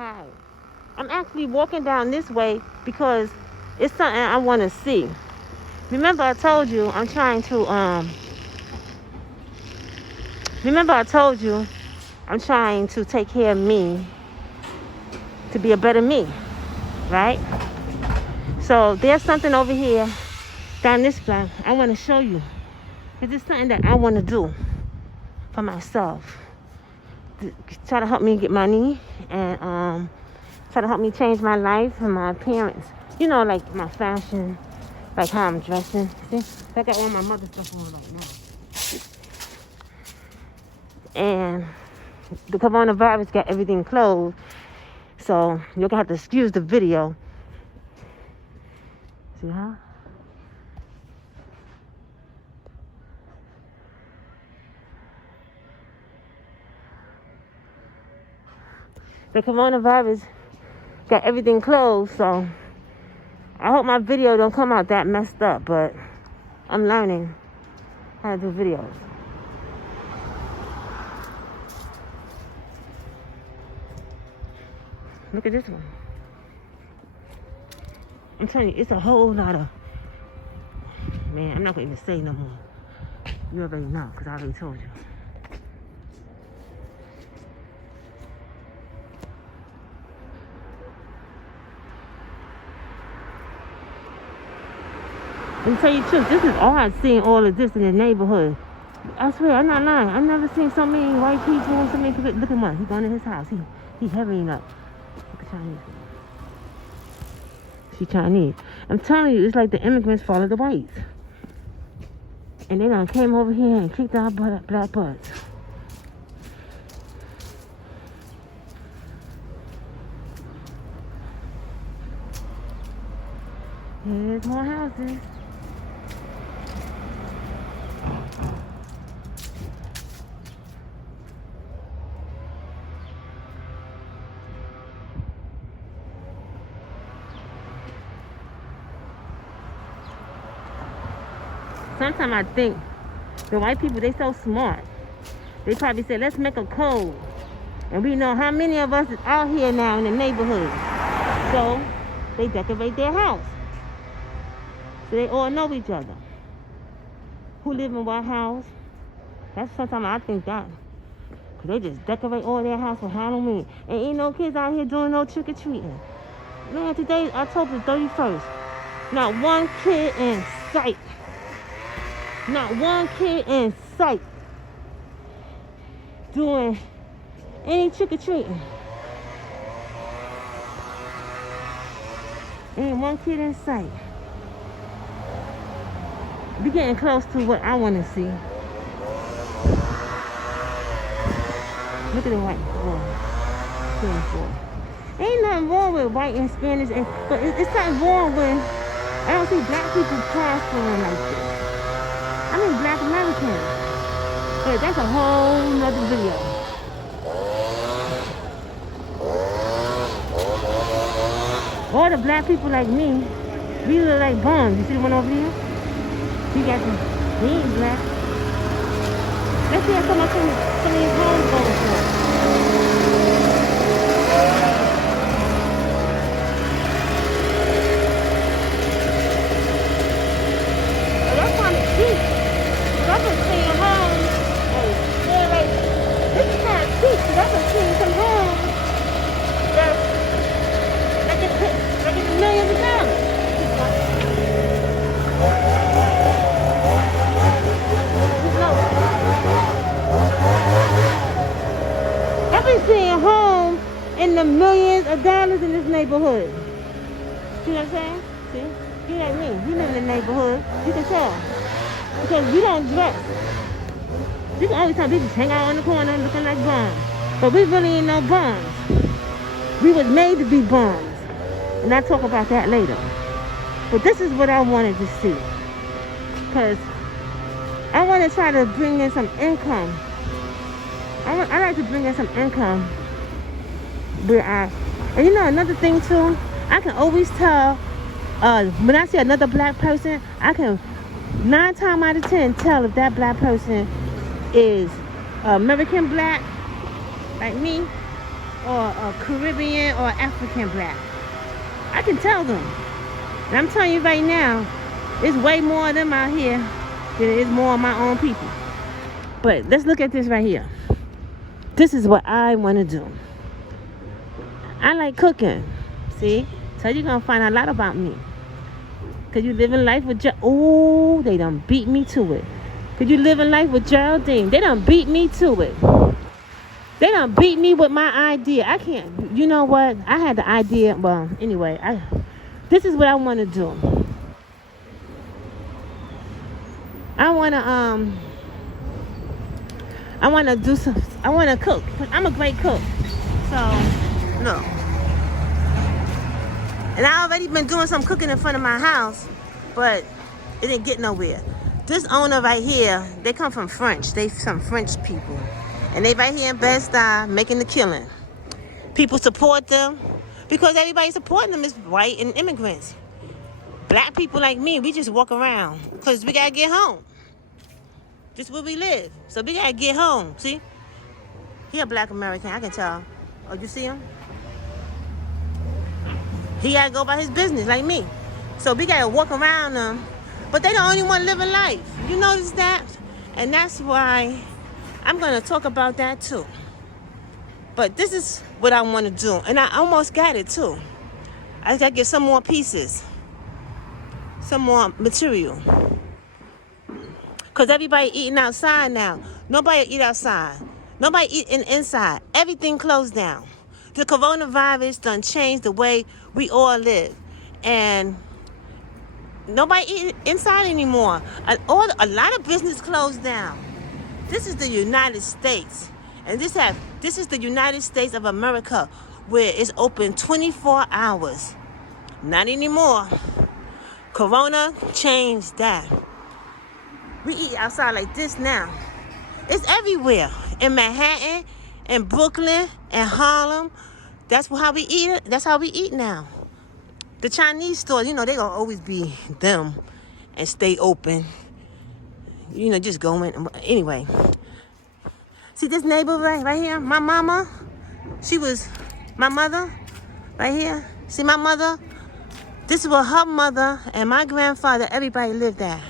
Hi. I'm actually walking down this way because it's something I want to see. Remember I told you I'm trying to take care of me to be a better me, right? So there's something over here down this block I want to show you. Because it's something that I want to do for myself. Try to help me get money and try to help me change my life and my appearance. You know, like my fashion, like how I'm dressing. See? I got all my mother stuff on right now. And the coronavirus got everything closed. So you're going to have to excuse the video. See how? The coronavirus got everything closed, so I hope my video don't come out that messed up, but I'm learning how to do videos. Look at this one. I'm telling you, it's a whole lot of... Man, I'm not going to even say no more. You already know, because I already told you. And to tell you the truth, this is odd seeing all of this in the neighborhood. I swear, I'm not lying. I've never seen so many white people, so many people. Look at one. He's going to his house. He's hurrying up. Look at Chinese. She Chinese. I'm telling you, it's like the immigrants follow the whites. And they done came over here and kicked our black butts. Here's more houses. Sometimes I think the white people, they so smart. They probably said, let's make a code. And we know how many of us is out here now in the neighborhood. So they decorate their house. So they all know each other. Who live in what house? That's sometimes I think that. Because they just decorate all their house for Halloween. And ain't no kids out here doing no trick-or-treating. Man, today is October 31st. Not one kid in sight. Not one kid in sight doing any trick-or-treating. Ain't one kid in sight. We're getting close to what I want to see. Look at the white boy. Ain't nothing wrong with white and Spanish, but it's something wrong with, I don't see black people prospering like this. I mean black Americans. But that's a whole nother video. All the black people like me, we look like bums. You see the one over here? He ain't black. Let's see how some of these homes going for. Well, that's kind of cheap. I've been seeing homes, they're like, this is kind of cheap, because I've been seeing some homes that's like it's millions of dollars. I've been seeing homes in the millions of dollars in this neighborhood. See what I'm saying? See? You like me. You live in the neighborhood. You can tell. Because we don't dress. You can always tell people hang out on the corner looking like bums. But we really ain't no bums. We was made to be bums. And I'll talk about that later. But this is what I wanted to see. Because I want to try to bring in some income. I like to bring in some income and you know another thing too, I can always tell when I see another black person, I can 9 times out of 10 tell if that black person is American black like me or a Caribbean or African black. I can tell them. And I'm telling you right now, it's way more of them out here than it is more of my own people. But let's look at this right here. This is what I want to do. I like cooking. See? So you're going to find out a lot about me. Could you live in life with oh, they done beat me to it. Could you live in life with Geraldine? They done beat me to it. They done beat me with my idea. I can't. You know what? I had the idea. Well, anyway, this is what I want to do. I want to do some. I want to cook. I'm a great cook. So, look. And I already been doing some cooking in front of my house, but it didn't get nowhere. This owner right here, they come from French. They some French people. And they right here in Bed-Stuy making the killing. People support them because everybody supporting them is white and immigrants. Black people like me, we just walk around because we got to get home. This is where we live. So we got to get home. See? He a black American, I can tell. Oh, you see him? He got to go about his business like me. So we got to walk around them. But they the only one living life. You notice that? And that's why I'm going to talk about that too. But this is what I want to do. And I almost got it too. I got to get some more pieces. Some more material. Because everybody eating outside now. Nobody eat outside. Nobody eat inside. Everything closed down. The coronavirus done changed the way we all live. And nobody eat inside anymore. A lot of business closed down. This is the United States. And this is the United States of America, where it's open 24 hours. Not anymore. Corona changed that. We eat outside like this now. It's everywhere. In Manhattan, in Brooklyn, in Harlem. That's how we eat it. That's how we eat now. The Chinese stores, they gonna always be them and stay open. Just go in. Anyway. See this neighbor right here? My mama, she was my mother right here. See my mother? This is where her mother and my grandfather, everybody lived at.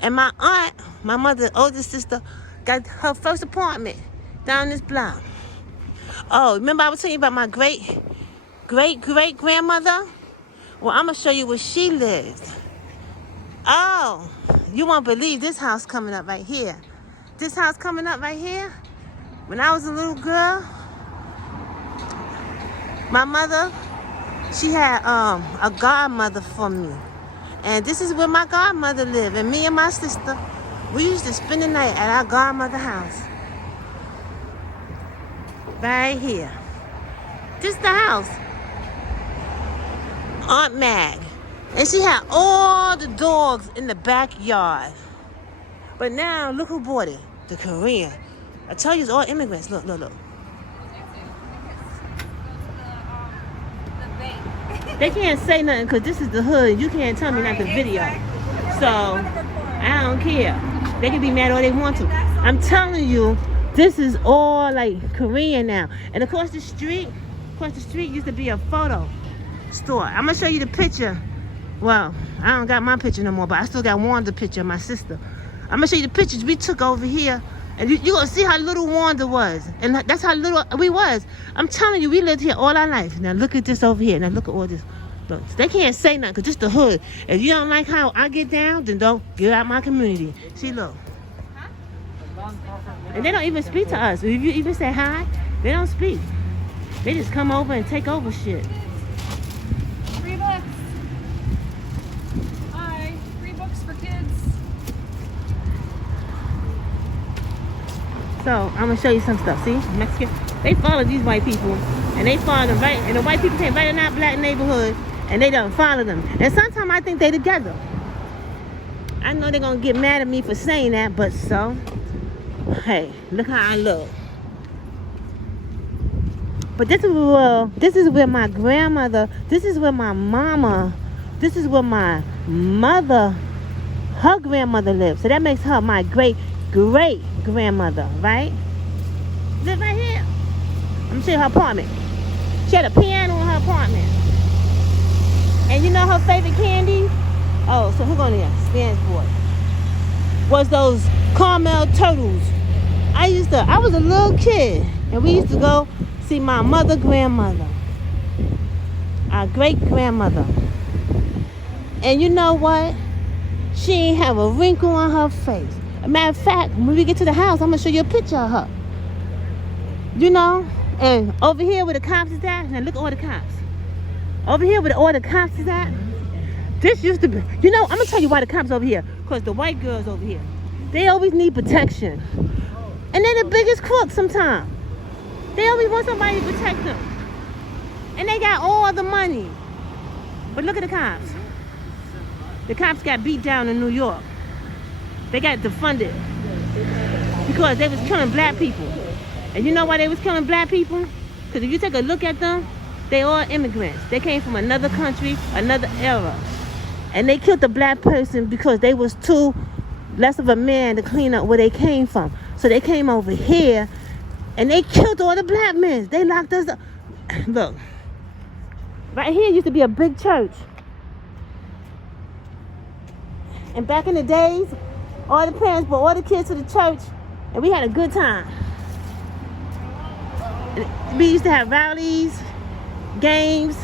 And my aunt, my mother's oldest sister, got her first apartment down this block. Oh, remember I was telling you about my great-great-grandmother? Well, I'm going to show you where she lived. Oh, you won't believe this house coming up right here. This house coming up right here, when I was a little girl, my mother, she had a godmother for me. And this is where my godmother lived. And me and my sister, we used to spend the night at our godmother's house. Right here. This is the house. Aunt Mag. And she had all the dogs in the backyard. But now, look who bought it. The Korean. I tell you, it's all immigrants. Look. They can't say nothing because this is the hood. You can't tell me not to video. So, I don't care. They can be mad all they want to. I'm telling you, this is all like Korean now. And across the street used to be a photo store. I'm going to show you the picture. Well, I don't got my picture no more, but I still got Wanda's picture of my sister. I'm going to show you the pictures we took over here. And you're going to see how little Wanda was. And that's how little we was. I'm telling you, we lived here all our life. Now look at this over here. Now look at all this. Look, they can't say nothing because this the hood. If you don't like how I get down, then don't get out my community. See, look. And they don't even speak to us. If you even say hi, they don't speak. They just come over and take over shit. $3. Hi, free books for kids. So I'm gonna show you some stuff. See, Mexican, they follow these white people, and they follow them right. And the white people came right in our black neighborhood, and they don't follow them. And sometimes I think they together. I know they're gonna get mad at me for saying that, but so, hey, look how I look. But this is where my grandmother, this is where my mama, this is where my mother, her grandmother lives. So that makes her my great grandmother, right? Live right here. I'm saying her apartment. She had a piano in her apartment. And you know her favorite candy? Oh, so who gonna stand for it? Was those caramel turtles. I was a little kid, and we used to go see my grandmother, our great grandmother. And you know what? She ain't have a wrinkle on her face. A matter of fact, when we get to the house, I'm gonna show you a picture of her. You know, and over here where the cops is at, and look at all the cops. Over here where all the cops is at, this used to be, you know, I'm gonna tell you why the cops over here. Because the white girls over here, they always need protection. And they're the biggest crooks sometimes. They always want somebody to protect them. And they got all the money. But look at the cops. The cops got beat down in New York. They got defunded because they was killing black people. And you know why they was killing black people? Because if you take a look at them, they all immigrants. They came from another country, another era. And they killed the black person because they was too less of a man to clean up where they came from. So they came over here and they killed all the black men. They locked us up. Look, right here used to be a big church. And back in the days, all the parents brought all the kids to the church, and we had a good time. And we used to have rallies, games,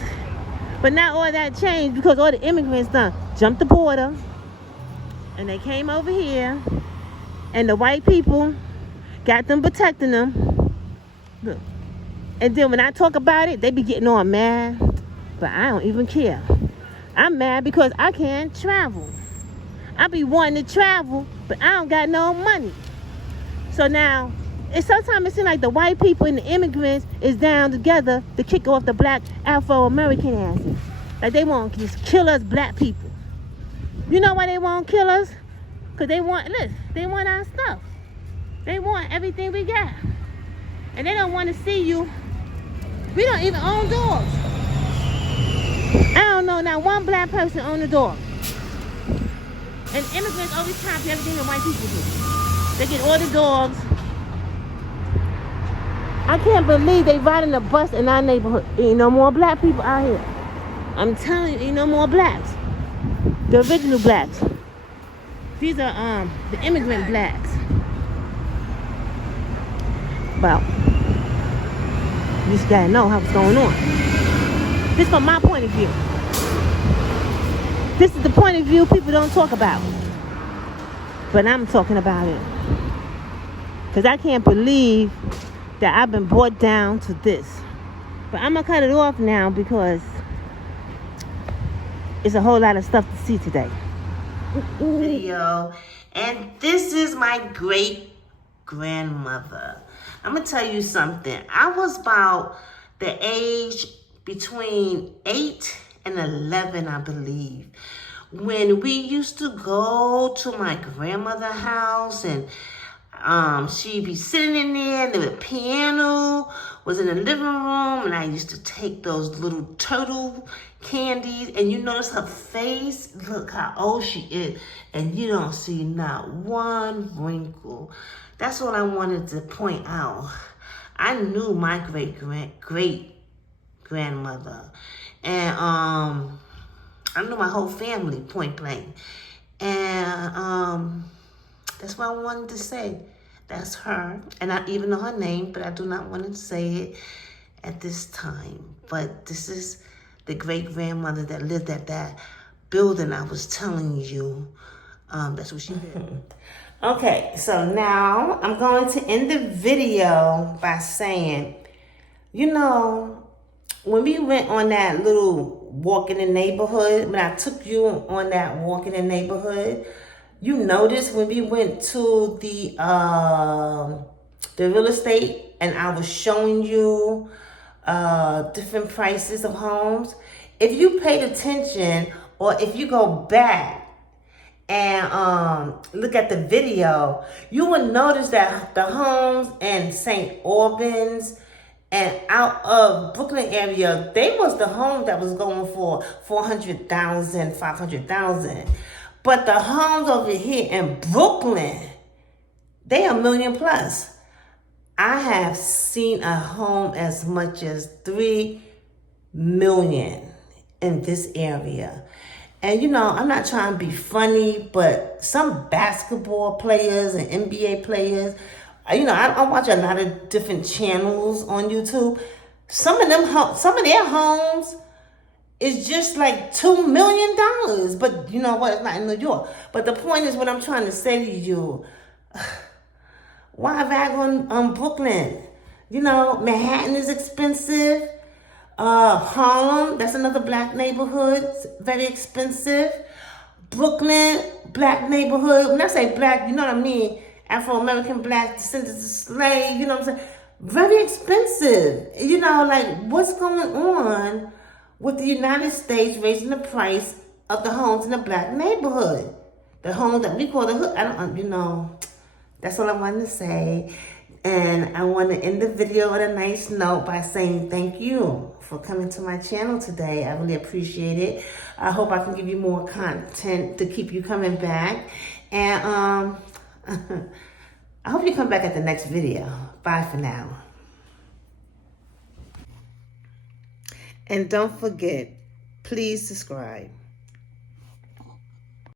but now all that changed because all the immigrants done jumped the border, and they came over here, and the white people got them protecting them. Look. And then when I talk about it, they be getting all mad, but I don't even care. I'm mad because I can't travel. I be wanting to travel, but I don't got no money. So now, sometimes it seems like the white people and the immigrants is down together to kick off the black Afro-American asses. Like they want to just kill us black people. You know why they won't kill us? Because they want our stuff. They want everything we got. And they don't want to see you. We don't even own dogs. I don't know, not one black person own a dog. And immigrants always copy everything that white people do. They get all the dogs. I can't believe they riding the bus in our neighborhood. Ain't no more black people out here. I'm telling you, ain't no more blacks. The original blacks. These are the immigrant blacks. Well, you just gotta know what's going on. This from my point of view. This is the point of view people don't talk about. But I'm talking about it. Because I can't believe that I've been brought down to this. But I'm going to cut it off now because it's a whole lot of stuff to see today. Video. And this is my great grandmother. I'm going to tell you something. I was about the age between 8 and 11, I believe, when we used to go to my grandmother's house, and she'd be sitting in there, and the piano was in the living room, and I used to take those little turtle candies, and you notice her face, look how old she is, and you don't see not one wrinkle. That's what I wanted to point out. I knew my great grandmother, and I knew my whole family, point blank. And that's what I wanted to say. That's her. And I even know her name, but I do not want to say it at this time. But this is the great-grandmother that lived at that building I was telling you. That's what she did. Okay, so now I'm going to end the video by saying, you know, when we went on that little walk in the neighborhood, when I took you on that walk in the neighborhood, you noticed when we went to the real estate and I was showing you different prices of homes. If you paid attention, or if you go back and look at the video, you will notice that the homes in St. Albans and out of Brooklyn area, they was the home that was going for $400,000, $500,000. But the homes over here in Brooklyn, they $1 million plus. I have seen a home as much as 3 million in this area. And you know, I'm not trying to be funny, but some basketball players and NBA players, you know, I watch a lot of different channels on YouTube. Some of their homes is just like $2 million. But you know what? It's not in New York. But the point is, what I'm trying to say to you, why rag on Brooklyn? You know, Manhattan is expensive. Harlem, that's another black neighborhood, very expensive. Brooklyn, black neighborhood. When I say black, you know what I mean? Afro-American black, descendants of slaves, you know what I'm saying? Very expensive. You know, like, what's going on with the United States raising the price of the homes in the black neighborhood? The homes that we call the hood. I don't, you know, that's all I wanted to say. And I want to end the video on a nice note by saying thank you for coming to my channel today. I really appreciate it. I hope I can give you more content to keep you coming back. And I hope you come back at the next video. Bye for now. And don't forget, please subscribe.